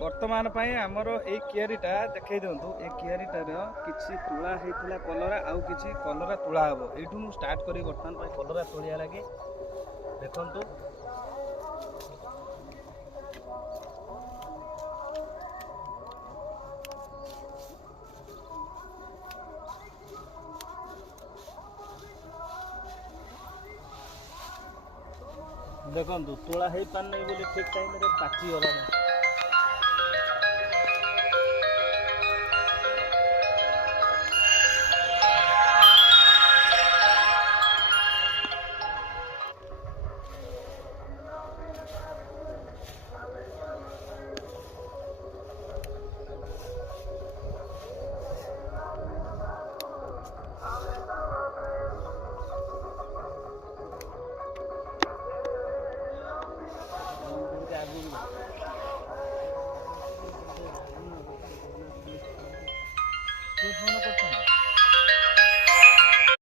वर्तमान आमर ए कियारीटा देखई दिंतु ए कियारीटार किसी तुला होता कलरा आउ किसी कलरा तुला हम यू मुझे स्टार्ट करी बर्तमान कलरा तोलिया लगे देखु देखु तुला हो पार नहीं बोली ठीक टाइम पाची गला